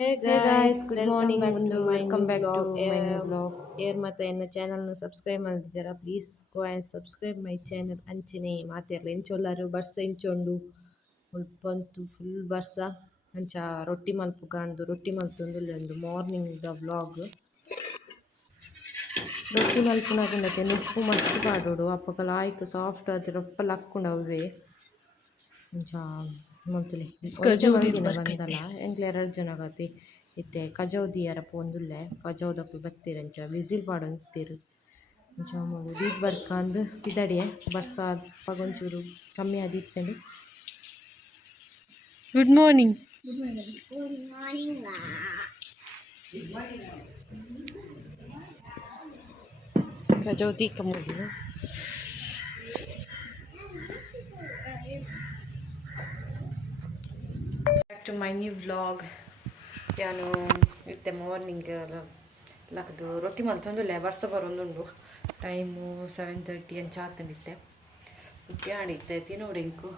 Hey Hey guys, guys, good welcome morning. back to my Welcome new back to vlog. my new vlog. Air ಮತ್ತು ಎನ್ನ ಚಾನಲ್ನ subscribe ಮಾಡಿದ್ದೀರಾ please go and subscribe my channel ಅಂಚನೆ ಮಾತೆರ್ಲ ಎಂಚೊಲ್ಲಾರು ಬರ್ಸ ಎಂಚೊಂಡು ಮುಲ್ಪಂತು full ಬರ್ಸ ಅಂಚ ರೊಟ್ಟಿ ಮಲ್ಪುಗಾಂದು ರೊಟ್ಟಿ ಮಲ್ತೊಂದುಲ್ಲೆ ಒಂದು ಮಾರ್ನಿಂಗ್ ದ ವ್ಲಾಗ್ ರೊಟ್ಟಿ ಮಲ್ಪುನಗುಂಡತೆ ಉಪ್ಪು ಮಸ್ತ್ ಪಾಡೋಡು ಅಪ್ಪಗ ಲಾಯ್ಕ್ ಸಾಫ್ಟ್ ಆದ್ರೆ ರೊಪ್ಪಲ ಹಾಕ್ಕೊಂಡು ಅವೇ ಅಂಚ ಮಂತುಲಿ ಒಂತೆ ಮಲ್ದಿನ ಬಂದಲ್ಲ ಎಂಕ್ಲೆ 2 ಜನ ಆಗತಿ ಇತ್ತೆ ಕಜೌದಿಯರ ಪೋಂದುಲ್ಲೆ ಕಜೌದಪ್ಪು ಬತ್ತೀರಂಚ ವಿಸಿಲ್ ಪಾಡೊಂದಿತ್ತೆರ್ ಅಂಚ ಮಗು ದೀಪ್ ಬರ್ಕಂದು ಪಿದಡಿಯೆ ಬರ್ಸ ಪಗೊಂಚೂರು ಕಮ್ಮಿ ಆದಿತ್ತೆಂಡು ಗುಡ್ ಮಾರ್ನಿಂಗ್ ಕಜೌತಿ ಕಮ್ಮಿ back to my new vlog ನಾನು ಇತ್ತೆ ಮಾರ್ನಿಂಗ್ ಲಕ್ದು ರೊಟ್ಟಿ ಮಲ್ತೊಂದುಲ್ಲೆ ಬರ್ಸ ಬರೊಂದುಂಡು ಟೈಮು 7:30 ಅಂಚ ಆತಂಡಿತ್ತೆ ಉಪ್ಪಿ ಆಡಿತ್ತೆ ತಿನ್ನೋಡೆಂಕು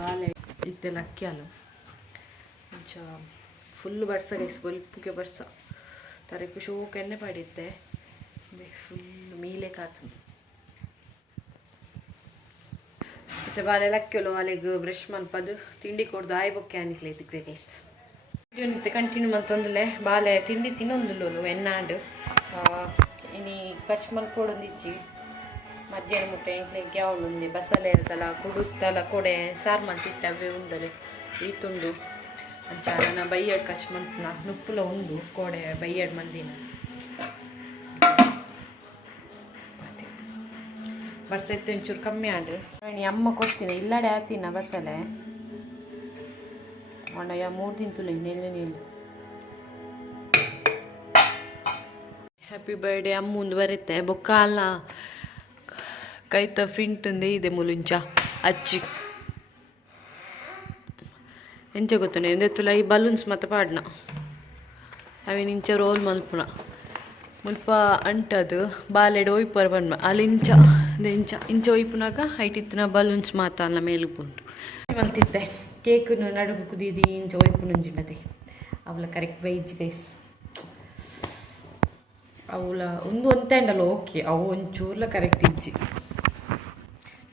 ಬಾಲೆ ಇತ್ತೆ ಲಕ್ಕ್ಯಾಲು ಅಂಚ ಫುಲ್ ಬರ್ಸ ಗೈಸ್ ಬಲ್ಪುಗೆ ಬರ್ಸ ತರಕು ಶೋಕ್ ಎಣ್ಣೆ ಪಾಡಿತ್ತೆ ಫುಲ್ ಮೀಲೆ ಕಾತು ಮತ್ತೆ ಬಾಲೆ ಲಕ್ಕ್ಯಲು ಅಲೆಗ್ ಬ್ರಷ್ ಮಲ್ಪದು ತಿಂಡಿ ಕೊಡ್ದು ಆಯ್ ಬೊಕ್ಕೆ ಆನಿಕ್ಲೆ ಇದ್ದಕ್ಕೆ ಗೈಸ್ ವಿಡಿಯೋ ನಿಂತೆ ಕಂಟಿನ್ಯೂ ಮಲ್ತೊಂದುಲ್ಲೆ ಬಾಲೆ ತಿಂಡಿ ತಿನ್ನೊಂದುಲ್ಲು ಎನ್ನಾಂಡು ಇನಿ ಕಚ್ ಮಲ್ಪೊಡೊಂದಿಜ್ಜಿ ಮಧ್ಯಾಹ್ನ ಮುಟ್ಟೆ ಎಂಕ್ಲೆಗ್ ಯಾವಳುಂದಿ ಬಸಳೆ ಇರ್ತಲ್ಲ ಕುಡುತ್ತಲ ಕೊಡೆ ಸಾರು ಮಲ್ತಿತ್ತೆ ಅವೇ ಉಂಡಲೆ ಈತುಂಡು ಅಂಚ ನನ್ನ ಬೈಯಡ್ ಕಚ್ ಮಲ್ಪುನ ನುಪ್ಪುಲ ಉಂಡು ಕೋಡೆ ಬೈಯಡ್ ಮಂದಿನ ಬರ್ಸ ಎತ್ತು ಒಂಚೂರು ಕಮ್ಮಿ ಆಂಡು ಅಮ್ಮ ಕೊಡ್ತೀನಿ ಇಲ್ಲಡೆ ಆತಿನ ಬಸಳೆ ಮೊಂಡ 3 ದಿನ ತುಲೆ ನೆಲ್ಲೆ ಹ್ಯಾಪಿ ಬರ್ಡೇ ಅಮ್ಮಂದು ಬರುತ್ತೆ ಬೊಕ್ಕ ಅಲ್ಲ ಕೈತ ಫ್ರಿಂಟಂದೇ ಇದೆ ಮುಲುಂಚ ಅಚ್ಚಿ ಎಂಚ ಗೊತ್ತನೆ ಎಂದೆತ್ತುಲ ಈ ಬಲೂನ್ಸ್ ಮತ್ತು ಪಾಡ್ನ ಅವೇನು ಇಂಚ ರೋಲ್ ಮಲ್ಪುನ ಮುಲ್ಪ ಅಂಟದು ಬಾಲೆಡ್ ಒಯ್ಪರ್ ಬಂದ್ಮ ಅಲ್ಲಿ ಇಂಚ ಒಯ್ಪುನಾಗ ಹೈಟಿತ್ತಿನ ಬಲೂನ್ಸ್ ಮಾತಲ್ಲ ಮೇಲೆ ಪುಂಟು ಮಲ್ತಿತ್ತೆ ಕೇಕ್ನು ನಡುಗು ಕುದೀದಿ ಇಂಚ ಒಯ್ಪುನುಂಜಿಂಡತೆ ಅವಳ ಕರೆಕ್ಟ್ ವೈಜ್ ಗೈಸ್ ಅವಳ ಒಂತೆ ಅಂಡಲ್ಲ ಓಕೆ ಅವು ಒಂಚೂರ್ಲ ಕರೆಕ್ಟ್ ಇಜ್ಜಿ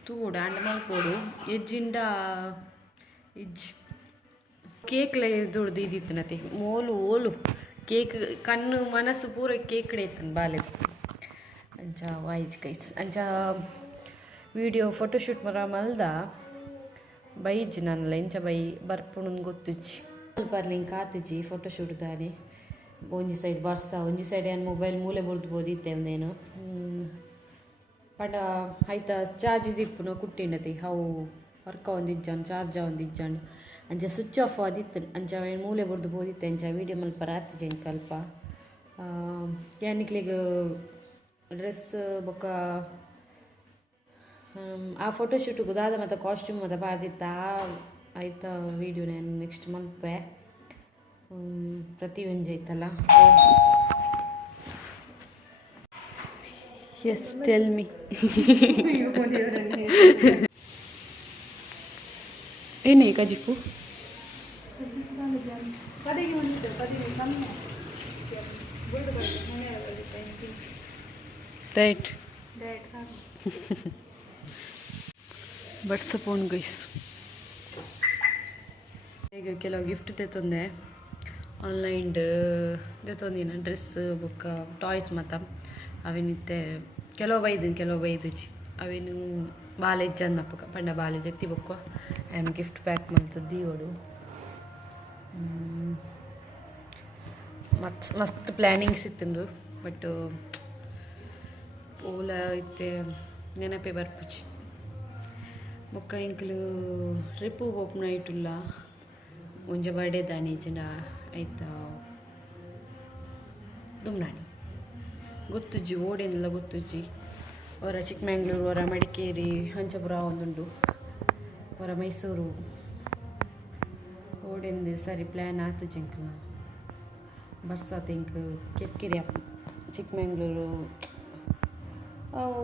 ತೂಡು ಅಂಡ ಮಲ್ಪೋಡು ಎಜ್ಜಿಂಡ ಇಜ್ಜಿ ಕೇಕ್ಲ ದುಡ್ದು ಇದ್ದಿತ್ತನತಿ ಓಲು ಕೇಕ್ ಕಣ್ಣು ಮನಸ್ಸು ಪೂರ ಕೇಕ್ಡೆ ಇತ್ತನ ಬಾಲೆ ಅಂಚ ವಾಯ್ಜ್ ಕೈಸ್ ಅಂಚ ವಿಡಿಯೋ ಫೋಟೋಶೂಟ್ ಮಲ್ದ ಬೈಜ್ಜಿ ನನ್ನಲ್ಲ ಇಂಚ ಬೈ ಬರ್ಪುಣಂದು ಗೊತ್ತಿಜ್ಜಿ ಬರ್ಲಿಂಗ್ ಕಾತಿಜ್ಜಿ ಫೋಟೋಶೂಟ್ ದಾನಿ ಒಂಜಿ ಸೈಡ್ ಬರ್ಸ ಒಂಜಿ ಸೈಡ್ ಏನು ಮೊಬೈಲ್ ಮೂಲೆ ಬುಡ್ದು ಬೋದಿತ್ತೆ ಒಂದೇನು ಪಂಡ ಆಯ್ತ ಚಾರ್ಜ್ ದಿಪ್ಪುನ ಕುಟ್ಟಿಂಡತಿ ಅವು ವರ್ಕ ಒಂದಿಜ್ಜಾಂಡು ಚಾರ್ಜ ಒಂದಿಜ್ಜಾಂಡು ಅಂಚ ಸ್ವಿಚ್ ಆಫ್ ಆದಿತ್ತು ಅಂಚ ಮೂಲೆ ಬುಡ್ದು ಬೋದಿತ್ತೆ ಅಂಚ ವೀಡಿಯೋ ಮಲ್ಪ ರಾತ್ರಿ ಕಲ್ಪ ಯಾನಿಕ್ಲಿಗೆ ಡ್ರೆಸ್ ಬೊಕ್ಕ ಆ ಫೋಟೋಶೂಟಿಗೆ ದಾದ ಮತ್ತು ಕಾಸ್ಟ್ಯೂಮ್ ಮತ್ತು ಪಾಡ್ದಿತ್ತ ಆಯ್ತ ವೀಡಿಯೋ ನಾನು ನೆಕ್ಸ್ಟ್ ಮಲ್ಪೆ ಪ್ರತಿ ಒಂಜಿ ಐತಲ್ಲ ಎಸ್ ಟೆಲ್ ಮಿ ಏನೇ ಕಜಿಪು ರೈಟ್ ಬಟ್ಸ ಫೋನ್ ಗೈಸ್ ಈಗ ಕೆಲವು ಗಿಫ್ಟ್ ತೆತ್ತೊಂದೆ ಆನ್ಲೈನ್ ತೆತ್ತೊಂದಿನ ಡ್ರೆಸ್ ಬುಕ್ಕ ಟಾಯ್ಸ್ ಮತ್ತು ಅವೇನಿತ್ತೆ ಕೆಲವು ಬೈದಜಿ ಅವೇನು ಬಾಲೆಜ್ ಅನ್ನಪ್ಪ ಪಂಡ ಬಾಲೆಜ್ ಎತ್ತಿ ಬೊಕ್ಕ ಆ್ಯಂಡ್ ಗಿಫ್ಟ್ ಪ್ಯಾಕ್ ಮಲ್ತದ್ದು ದೀವಡು ಮಸ್ತ್ ಪ್ಲ್ಯಾನಿಂಗ್ಸ್ ಇತ್ತುಂಡು ಬಟ್ ಪೋಲ ಇತ್ತೆ ನೆನಪೇ ಬರ್ಪುಜಿ ಬೊಕ್ಕ ಎಂಕ್ಲು ಟ್ರಿಪ್ಪು ಪೋಪುನ ಐಟುಲ್ಲ ಒಂಜ ಬರ್ಡೇ ದಾನಿ ಜನ ಆಯ್ತಾ ದುಮ್ನಾನಿ ಗೊತ್ತುಜ್ಜಿ ಓಡೇನೆಲ್ಲ ಗೊತ್ತುಜ್ಜಿ ಅವರ ಚಿಕ್ಕಮಂಗ್ಳೂರು ಅವರ ಮಡಿಕೇರಿ ಹಂಚಪುರ ಒಂದುಂಡು ಅವರ ಮೈಸೂರು ಓಡೆಂದು ಸರಿ ಪ್ಲ್ಯಾನ್ ಆತು ಜಂಕ್ಲ ಬರ್ಸ ತಿಂಕ್ ಕಿರಿಕಿರಿ ಚಿಕ್ಕಮಂಗ್ಳೂರು ಅವು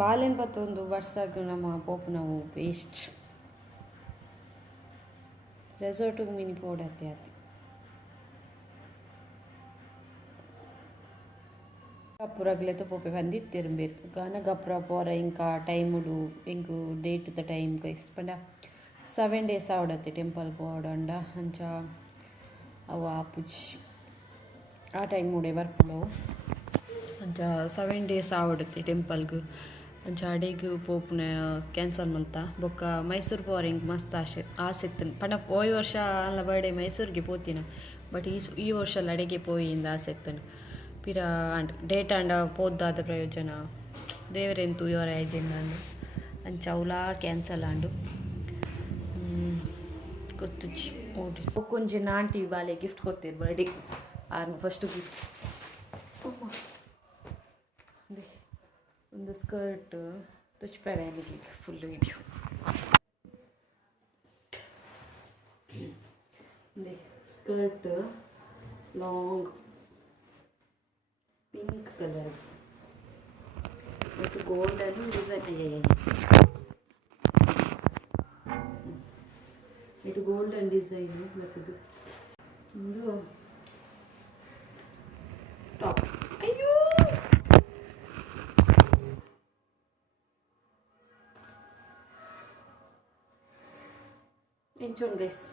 ಬಾಲೆನ್ ಬತ್ತೊಂದು ಬರ್ಸಾಗ ನಮ್ಮ ಪೋಪು ನಾವು ವೇಸ್ಟ್ ರೆಸಾರ್ಟಿಗೆ ಮಿನಿ ಪೋಡತ್ತೆ ಆತಿ ಗಪ್ಪುರಗ್ಲೆತ ಪೋಪೆ ಬಂದಿತ್ತಿರ್ಬೇಕು ಗಾನ ಗಪ್ಪುರ ಪೋರ ಇಂಕ ಟೈಮುಡು ಇಂಕು ಡೇಟ್ ದ ಟೈಮ್ ಗೈಸ್ ಪಂಡ 7 days ಆವಡತ್ತೆ ಟೆಂಪಲ್ ಪೋಡಂಡ ಅಂಚ ಅವು ಆಪುಜಿ ಆ ಟೈಮ್ ಮೂಡೆ ಬರ್ಪುಂಡವು ಅಂಚ 7 days ಆವಡತ್ತೆ ಟೆಂಪಲ್ಗೆ ಅಂಚ ಅಡೆಗ್ ಪೋಪುನ ಕ್ಯಾನ್ಸಲ್ ಮಲ್ತ ಬೊಕ್ಕ ಮೈಸೂರು ಪೋರಿಂಗ್ ಮಸ್ತ್ ಆಸೆತ್ತು ಪಂಡ ಪೋಯ್ ವರ್ಷ ಅಲ್ಲ ಬರ್ಡೇ ಮೈಸೂರಿಗೆ ಪೋತಿನ ಬಟ್ ಈ ವರ್ಷ ಅಡೆಗೆ ಪೋಯಿಂದ ಆಸೆತ್ತನು ಪಿರ ಅಂಡ್ ಡೇಟ್ ಅಂಡ ಪೋದ್ದಾದ ಪ್ರಯೋಜನ ದೇವರೆಂತು ಇವರ ಏಜೆಂಡ ಅಂಡು ಅಂಚ ಅವಲಾ ಕ್ಯಾನ್ಸಲ್ ಆಂಡು ಗೊತ್ತುಚ್ಚಿ ಓಡಿ ಕೊಂಚ ಆಂಟಿ ಬಾಲೆ ಗಿಫ್ಟ್ ಕೊಡ್ತೀರಿ ಬರ್ಡೇ ಆರ್ನ ಫಸ್ಟ್ ಗಿಫ್ಟ್ ಒಂದು ಸ್ಕರ್ಟ್ ತುಚ್ಪೆ ವ್ಯಾನಿಗೆ ಫುಲ್ ಹಿಡಿಯು ಸ್ಕರ್ಟ್ ಲಾಂಗ್ ಪಿಂಕ್ ಕಲರ್ ಮತ್ತು ಗೋಲ್ಡನ್ ಡಿಸೈನ್ ಇದು ಗೋಲ್ಡನ್ ಡಿಸೈನು ಮತ್ತಿದು ಒಂದು ಟಾಪ್ ಅಯ್ಯೋ ಎಂಚೋನ್ ಗೈಸ್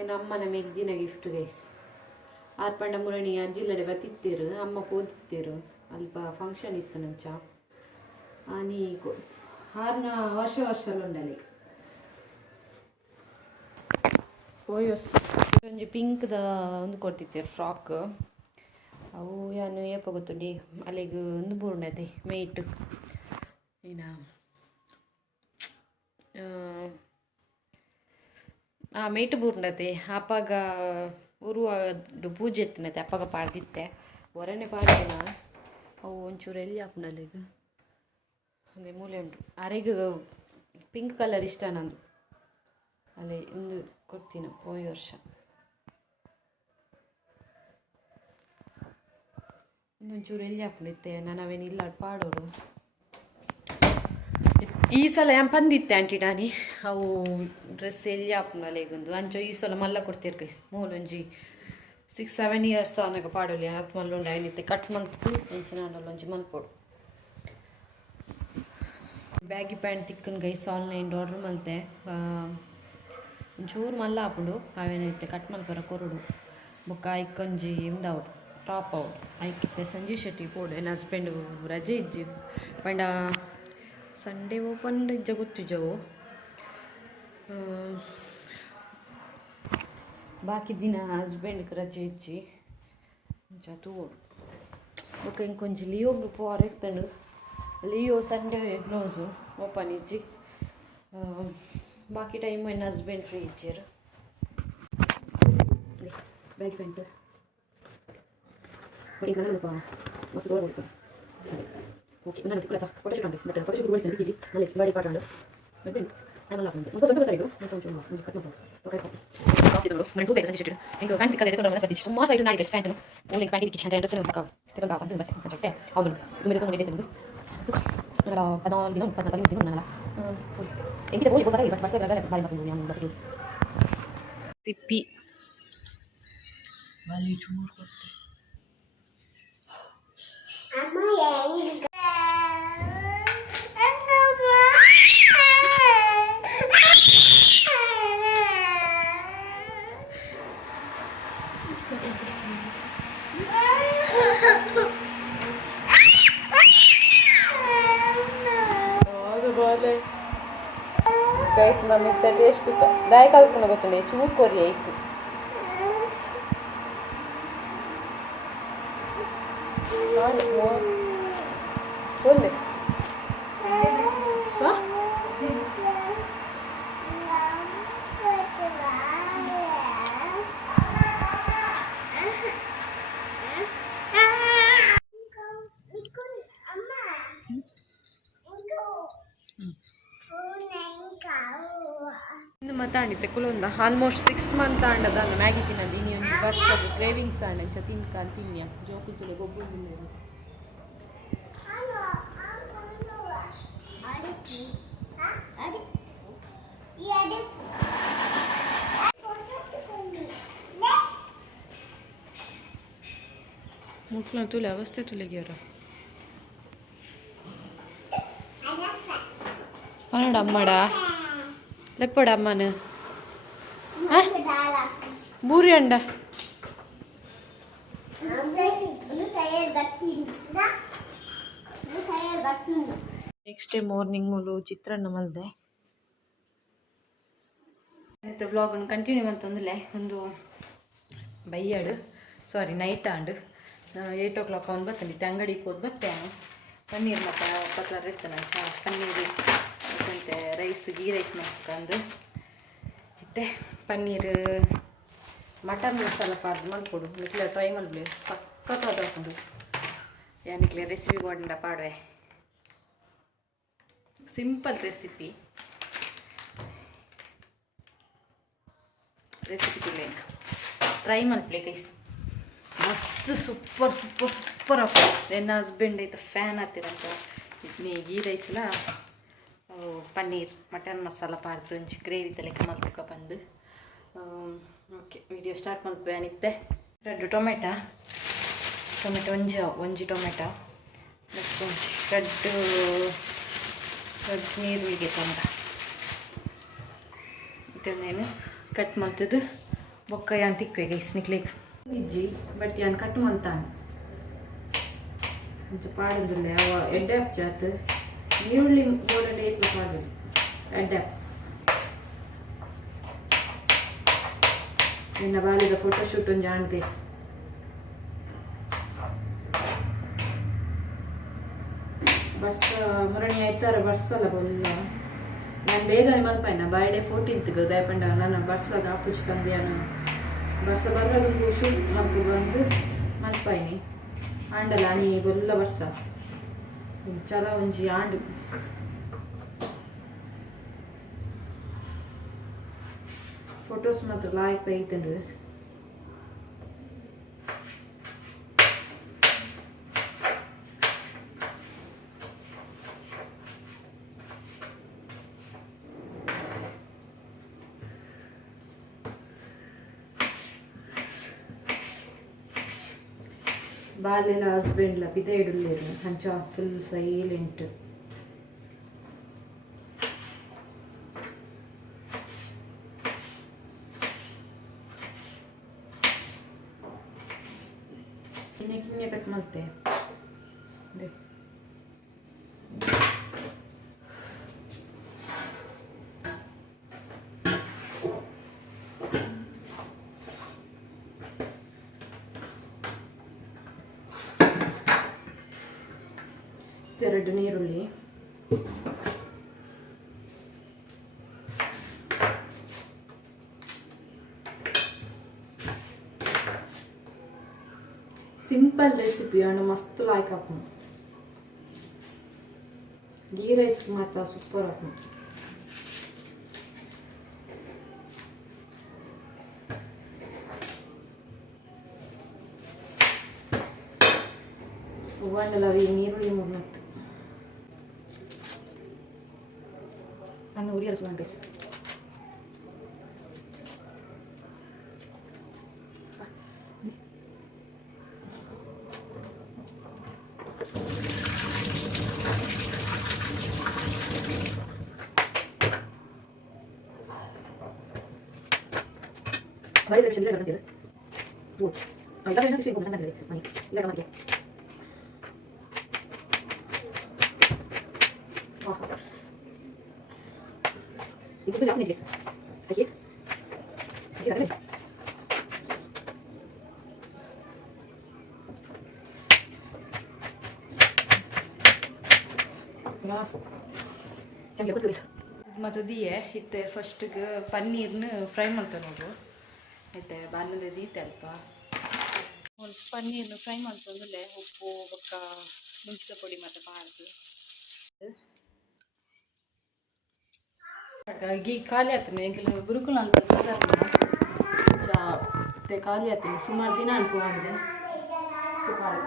ಏನಮ್ಮನ ಮೆಗ್ದಿನ ಗಿಫ್ಟ್ ಗೈಸ್ ಆರ್ಪಂಡ ಮುರಣಿ ಅಜ್ಜಿಲ್ಲಡೆ ಬತ್ತಿತ್ತೇರು ಅಮ್ಮ ಪೋದಿತ್ತೇರು ಅಲ್ಪ ಫಂಕ್ಷನ್ ಇತ್ತು ನಂಚ ಆನಿ ಹಾರ್ನ ವರ್ಷ ಉಂಡಲಿ ಓಯೋಸ್ ಒಂಜಿ ಪಿಂಕ್ದ ಒಂದು ಕೊಡ್ತಿತ್ತೇರು ಫ್ರಾಕ್ ಅವು ಯಾನು ಏಪ ಗೊತ್ತುಂಡಿ ಅಲ್ಲಿಗೆ ಒಂದು ಬೂರ್ಣದೆ ಮೇಯ್ಟ್ ಏನ ಮೇಯ್ಟ್ ಬೂರ್ಣತೆ ಅಪ್ಪಾಗ ಉರುವಾಡು ಪೂಜೆ ಎತ್ತಿನತೆ ಅಪ್ಪಾಗ ಪಾಡ್ದಿತ್ತೆ ಹೊರನೆ ಪಾಡ್ದೇನ ಅವು ಒಂಚೂರು ಎಲ್ಲಿ ಹಾಕೊಂಡಲ್ಲಿಗ ಅದೇ ಮೂಲೆ ಉಂಟು ಅರೆಗೆ ಪಿಂಕ್ ಕಲರ್ ಇಷ್ಟ ನಂದು ಅಲ್ಲೇ ಒಂದು ಕೊಡ್ತೀನಿ ಹೋದ ವರ್ಷ ಇನ್ನೊಂಚೂರು ಎಲ್ಲಿ ಹಾಕೊಂಡಿತ್ತೆ ನಾವೇನಿಲ್ಲ ಪಾಡೋರು ಈ ಸಲ ಏನು ಬಂದಿತ್ತೆ ಆಂಟಿ ನಾನಿ ಅವು ಡ್ರೆಸ್ ಎಲ್ಲಿ ಹಾಕೊಂಡಲ್ಲ ಈಗೊಂದು ಅಂಚು ಈ ಸಲ ಮಲ್ಲ ಕೊಡ್ತೀರಿ ಕೈ ಮೂಲೊಂಜಿ 6-7 years ಅನ್ನಗ ಪಾಡೋಲಿ ಹತ್ತು ಮಲ್ಲೊಂಡು ಏನಿತ್ತೆ ಕಟ್ ಮಲ್ತು ಎಂಚಿನ ಒಂಜಿ ಮಲ್ಪೋಡು ಬ್ಯಾಗಿ ಪ್ಯಾಂಟ್ ತಿಕ್ಕನ್ ಗೈಸ್ ಆನ್ಲೈನ್ ಆರ್ಡರ್ ಮಲ್ತೆ ಒಂಚೂರು ಮಲ್ಲ ಹಾಕೊಂಡು ಅವೇನೈತೆ ಕಟ್ ಮಲ್ಪರ ಕೊರಡು ಬೊಕ್ಕ ಐಕೊಂಜಿ ಇಂದವ್ರು ಟಾಪ್ ಅವ್ರು ಐಕಿತ್ತೆ ಸಂಜೆ ಶೆಟ್ಟಿ ಪೋಡು ನನ್ನ ಹಸ್ಬೆಂಡು ರಜೆ ಇಜ್ಜಿ ಪಂಡ ಸಂಡೇ ಓಪನ್ ಇಜ್ಜ ಗೊತ್ತಿಜ್ಜವು ಬಾಕಿ ದಿನ ಹಸ್ಬೆಂಡ್ಗೆ ರಜೆ ಇಜ್ಜಿ ತೂಡು ಬೊಕ್ಕ ಇಂಕೊಂಜಿ ಲಿಯೋಗ್ಲು ಪೋರ್ ಇತ್ತಂಡು ಲಿಯೋ ಸಂಡೇ ಕ್ಲೋಸು ಓಪನ್ ಇಜ್ಜಿ ಬಾಕಿ ಟೈಮ್ ನನ್ನ ಹಸ್ಬೆಂಡ್ ಫ್ರೀ ಇಜ್ಜೇರು ಬ್ಯಾಗ್ ಪ್ಯಾಂಟ್ ಬರೀ ಕನ್ನಡಪ್ಪ ಮತ್ತು ರೋಡ್ ಹೋಗ್ತಾರೆ ಓಕೆ ನಾನು ತಿಳ್ಕೊಳಕ ಫೋಟೋಶೂಟ್ ಮಾಡಿ ಮತ್ತೆ ಫೋಟೋಶೂಟ್ ಮಾಡ್ತೀನಿ ಇದ್ದೀವಿ ನಲ್ಲಿ ಬಾಡಿ ಪಾರ್ಟ್ ಅಂಡು ಹಸ್ಬೆಂಡ್ ಆಮೇಲೆ ಹಾಕೊಂಡು ಸ್ವಲ್ಪ ಸ್ವಲ್ಪ ಸೈಡು ಮತ್ತೆ ಒಂಚೂರು ಒಂದು ಕಟ್ ಮಾಡ್ಬೋದು ಓಕೆ ಕಾಫಿದಳು ಮನೆ ಟೂ ಬೇಗ ಸಂಜೆ ಶೂಟ್ ಹಿಂಗೆ ಪ್ಯಾಂಟ್ ತಿಕ್ಕಲ್ಲ ಎತ್ಕೊಂಡು ಸ್ಪರ್ಧಿ ಸುಮಾರು ಸೈಡು ನಾಡಿಗೆ ಪ್ಯಾಂಟು ಮೂಲಿಗೆ ಪ್ಯಾಂಟ್ ಕಿಚನ್ ಡ್ರೆಸ್ ಪಕ್ಕ ತಿಳ್ಕೊಂಡು ಬಾ ಅಂತ ಬರ್ತೀನಿ ಅಷ್ಟೇ ಹೌದು ತುಂಬ ನೋಡಿ ಬೇಕಂದು ನನಗೆ 14 ದಿನ 14 ದಿನ ನನಗೆ ಹೆಂಗಿದೆ ಹೋಗಿ ಹೋದಾಗ ಇವತ್ತು ವರ್ಷಗಳಾಗ ಬಾರಿ ಮಾಡ್ತೀನಿ ನಾನು ಬಸ್ಸು ಸಿಪ್ಪಿ ಬಾಲಿ ಚೂರು ಕೊಡ್ತೀನಿ ಅಮ್ಮ ಹೆಂಗ ಗೈಸ್ ನಮಗೆ ಟೇಸ್ಟ್ ದಾಯ ಕಲ್ಪನೆ ಗೊತ್ತುಂಡೆ ಚೂರು ಕೊರ್ಲಿ ಐಕ್ ಒಳ್ಳೆ ಇನ್ನು ಮಾತಾಡಿತ್ತೆ ಕುಲೊಂದ ಆಲ್ಮೋಸ್ಟ್ 6 months ಆಂಡದ ಮ್ಯಾಗಿ ತಿನ್ನದು ಇನಿ ಒಂದು ವರ್ಷದ ಕ್ರೇವಿಂಗ್ಸ್ ಆಂಡ ಇಂಚ ತಿನ್ಕಾನ್ ತಿನ್ಯ ಜೋಕು ತುಳು ಗೊಬ್ಬು ತಿನ್ನದು ಮುಟ್ಲ ತುಲೆ ಅವಸ್ಥೆ ತುಲೆಗ್ಯಾರ ಅವನೋಡ ಅಮ್ಮಡ ಲೆಪ್ಪಡ ಅಮ್ಮನ ಬೂರಿ ಅಂಡ ನೆಕ್ಸ್ಟ್ ಡೇ ಮಾರ್ನಿಂಗ್ ಮುಲು ಚಿತ್ರಾನ್ನ ಮಲ್ದೆ ಮತ್ತು ವ್ಲಾಗನ್ನು ಕಂಟಿನ್ಯೂ ಮಾಡ್ತಂದಿಲ್ಲ ಒಂದು ಬೈಯಾಡು ಸಾರಿ ನೈಟ್ ಆಂಡು 8 o'clock ಅವ್ನು ಬರ್ತಂದಿತ್ತೆ ಅಂಗಡಿಗೆ ಹೋದ್ ಬತ್ತೆ ಪನ್ನೀರ್ ಮತ್ತು ಪತ್ಲಾರ ಇರ್ತಾನೆ ಚಾ ಪನ್ನೀರ್ ಮತ್ತು ರೈಸ್ ಗೀ ರೈಸ್ ಮಾಡ್ಕೊಂಡು ಮತ್ತೆ ಪನ್ನೀರ್ ಮಟನ್ ಮಸಾಲ ಪಾಡ್ದು ಮಾಡ್ಕೊಡು ನಿಕ್ಲೆ ಟ್ರೈ ಮಾಡ್ಲಿ ಸಖತ್ತಾದ ಹಾಕೊಂಡು ಯಾನಿಕ್ಲೆ ರೆಸಿಪಿ ಬೋರ್ಡಿಂದ ಪಾಡುವೆ ಸಿಂಪಲ್ ರೆಸಿಪಿ ತುಲೆ ಟ್ರೈ ಮಾಡ್ಲಿ ಗೈಸ್ ಮಸ್ತ್ ಸೂಪರ್ ಅಪ್ಪ ನನ್ನ ಹಸ್ಬೆಂಡ್ ಐತೆ fan ಆಗ್ತಿರಂತ idli ghee ರೈಸ್ಲ paneer mutton masala ಪಾರ್ದು ಒಂಚಿ gravy ತಲೆಗೆ ಮಲ್ಕ ಬಂದು ಓಕೆ ವಿಡಿಯೋ ಸ್ಟಾರ್ಟ್ ಮಾಡ್ಬೇಕು ಏನಿತ್ತೆ 2 ಟೊಮೆಟೊ ಒಂಜಿ ಟೊಮೆಟೊ ಮತ್ತು 2 ನೀರುಳ್ಳಿಗೆ ತೊಂದ ಇದನ್ನೇನು ಕಟ್ ಮಾಡ್ತದ್ದು ಬೊಕ್ಕ ಯಾನ್ ತಿಕ್ವೆ ಗೈಸ್ ನಿಕ್ಲಿಗೆ ಇಜ್ಜಿ ಬಟ್ ಯಾನ್ ಕಟ್ ಮಾಡ್ತಾನೆ కొంచెం పాడుందిలే అడాప్ట్ చేస్తే ఈరుಳ್ಳಿ కూడా టైప్ పాడు అడాప్ట్ నిన్న బాలిద ఫోటోషూట్ ಒಂದು ಜಾನ್ ಗೈಸ್ ಬಸ್ ಮುರಣಿ ಆಯ್ತಾರ ಬರ್ಸಲ್ಲ ಬಂದ ನಾನು ಬೇಗನೆ ಮಲ್ಪಾಯ್ನ ಬರ್ಡೇ 14th ದಯಪಂಡ ನಾನು ಬರ್ಸಾಗ ಆಪುಚ್ಕಂದಿಯಾನು ಬರ್ಸ ಬರ್ರದು ಶೂಟ್ ಮಲ್ಪು ಬಂದು ಮಲ್ಪಾಯ್ನಿ ಆಂಡಲ ನೀ ಬೊಲ್ಲ ಬರ್ಸ ಚಲ ಒಂಜಿ ಆಂಡು ಫೋಟೋಸ್ ಮಾತ್ರ ಲಾಯ್ಕ್ ಐತಂಡು ಬಾಲೆಲ್ಲ ಹಸ್ಬೆಂಡ್ಲ ಬಿದ ಇಡಲೇರು ಹಂಚ ಫುಲ್ ಸೈಲೆಂಟ್ ಕಿನ್ನೆ ಕಟ್ ಮಾಡ್ತೆ ಎರಡು ನೀರುಳ್ಳಿ ಸಿಂಪಲ್ ರೆಸಿಪಿ ಅಣ್ಣ ಮಸ್ತ್ ಲಾಯ್ಕ್ ಹಾಕೊಂಡು ಗೀ ರೈಸ್ ಮಾತ್ರ ಸೂಪರ್ ಹಾಕೊಂಡು ಹೂವಂಡಲ್ಲ ನೀರುಳ್ಳಿ ಮೂರ್ನತ್ತು ನಾನು ಉರಿ ಅರಸುವ ಗೈಸ್ ಬರೀ ಸೆಕ್ಷನ್ ಇಲ್ಲ ಬಂದಿದೆ ಓ ಇಲ್ಲ ಫ್ರೆಂಡ್ಸ್ ಸಿಕ್ಕು ಸಂಗತಿ ಇದೆ ಮನಿ ಇಲ್ಲ ಟೊಮೆಟೊ ಇದು ಯಾಕೆ ನಿಜ ಐ ಹೇಟ್ ಇದು ಅದೇ ಮತ್ತು ದಿಯೆ ಇತ್ತೆ ಫಸ್ಟಿಗೆ ಪನ್ನೀರ್ನ ಫ್ರೈ ಮಾಡ್ತಾರೆ ನೋಡು ಐತೆ ಬಾಣಲೆ ದೀತೆ ಅಲ್ಪ ಒಂದು ಪನ್ನೀರ್ನ ಫ್ರೈ ಮಾಡ್ಕೊಂಡ್ರೆ ಉಪ್ಪು ಬೊಕ್ಕ ಮುಂಚಿತ ಪೊಡಿ ಮತ್ತು ಪಾರ್ದು ಗೀ ಖಾಲಿ ಆಗ್ತಾನೆ ಎಂಕಲು ಗುರುಕುಲ ಅಂತ ಚಾ ಮತ್ತೆ ಖಾಲಿ ಆಗ್ತೀನಿ ಸುಮಾರು ದಿನ ಅನ್ಕೊಂಡಿದೆ ಸುಮಾರು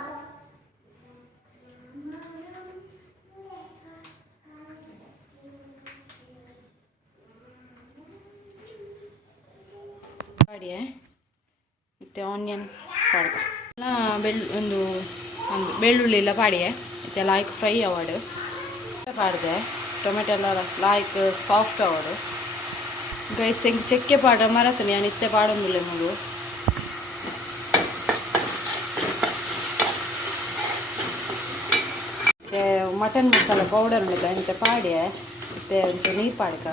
ಪಾಡಿಯೇ ಮತ್ತೆ ಆನಿಯನ್ ಪಾಡ್ಕ ಒಂದು ಒಂದು ಬೆಳ್ಳುಳ್ಳಿ ಎಲ್ಲ ಪಾಡಿಯೆ ಮತ್ತೆ ಲಾಯ್ಕ್ ಫ್ರೈ ಅವಾರ್ಡ್ ಪಾಡ್ದೆ ಟೊಮೆಟೊ ಎಲ್ಲ ಲಾಯ್ಕ್ ಸಾಫ್ಟ್ ಅವಾರ್ಡ್ ಗೈಸ್ ಹೆಂಗೆ ಚೆಕ್ಕೆ ಪಾಡ ಮರತೀನಿ ನಾನು ಇತ್ತೆ ಪಾಡೊಂದಿಲ್ಲ ಮಗು ಮಟನ್ ಮಸಾಲ ಪೌಡರ್ ಉಂಡಿಲ್ಲ ಎಂತ ಪಾಡಿಯೆ ಮತ್ತೆ ಒಂಚ ನೀರು ಪಾಡ್ಕ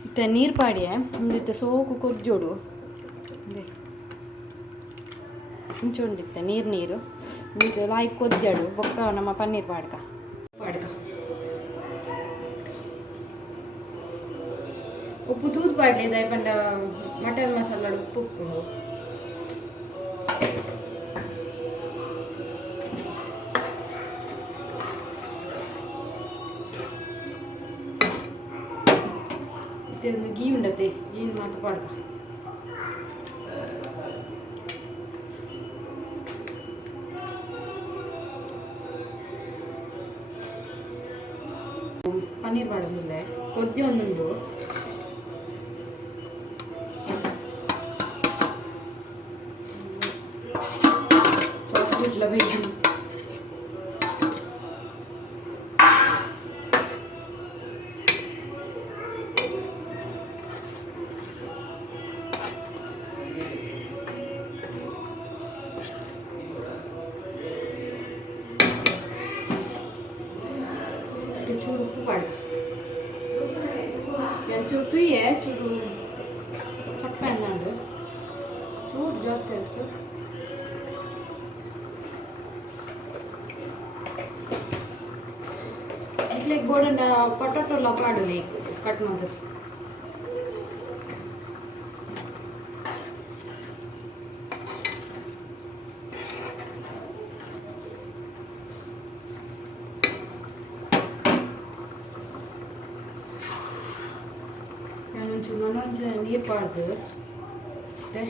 ಮತ್ತೆ ನೀರು ಪಾಡಿಯೆ ಒಂದಿತ್ತೆ ಸೋಕು ಕೊಜ್ಜೋಡು ಮುಂಚೆ ನೀರು ಇದು ಲಾಯ್ಕ್ ಕೊಜ್ಜಾಡು ಬೊಕ್ಕ ನಮ್ಮ ಪನ್ನೀರ್ ಪಾಡ್ಕ ಉಪ್ಪು ತೂದು ಪಾಡ್ಲಿ ದಯಪಂಡ ಮಟನ್ ಮಸಾಲ ಉಪ್ಪು ಉಪ್ಪುಂಡು ಒಂದು ಗೀ ಉಂಡತೆ ಗೀನ್ ಮಾತು ಪಾಡ್ಕ ಪನ್ನೀರ್ ಮಾಡೋದಿಲ್ಲ ಕೊದ್ದಿ ಒಂದುಂಡು ಚಾಕ್ಲೇಟ್ಲ ಬೇಕು ಚೂರು ಉಪ್ಪು ಪಾಡು ಚೂರು ತುಯ್ಯೆ ಚೂರು ಚಪ್ಪೆ ಅನ್ನಂಡು ಚೂರು ಜಾಸ್ತಿ ಆಯಿತು ಇಟ್ಲಿಗೆ ಬೋಡಂಡ ಪೊಟಾಟೊ ಎಲ್ಲ ಪಾಡಲಿ ಕಟ್ ಮಾಡಿ ನೀರು ಪಾಡ್ದು ಮತ್ತೆ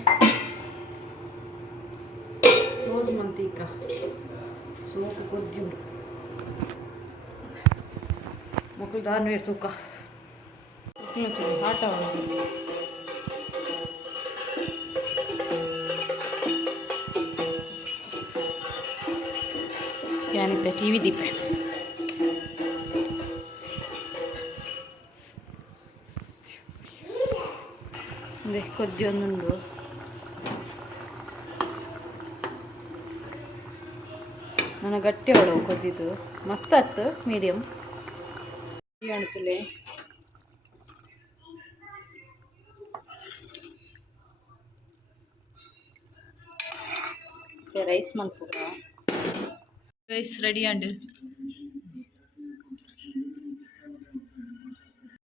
ರೋಸ್ ಮಂತೀಕ ಸೋಕು ಕೊದ್ದಿ ಮಕ್ಕಳು ದಾನ ಸುಕ್ಕ ಆಟ ಏನಿತ್ತೆ ಟಿ ವಿ ದೀಪೆ ಅದೇ ಕೊದ್ದಿ ಒಂದುಂಡು ನನ್ನ ಗಟ್ಟಿ ಅವಳು ಕೊದ್ದಿದ್ದು ಮಸ್ತ್ ಆಯ್ತು ಮೀಡಿಯಮ್ ಅಣ್ತುಲೆ ರೈಸ್ ಮಲ್ಪುಗ ರೈಸ್ ರೆಡಿ ಅಂಡು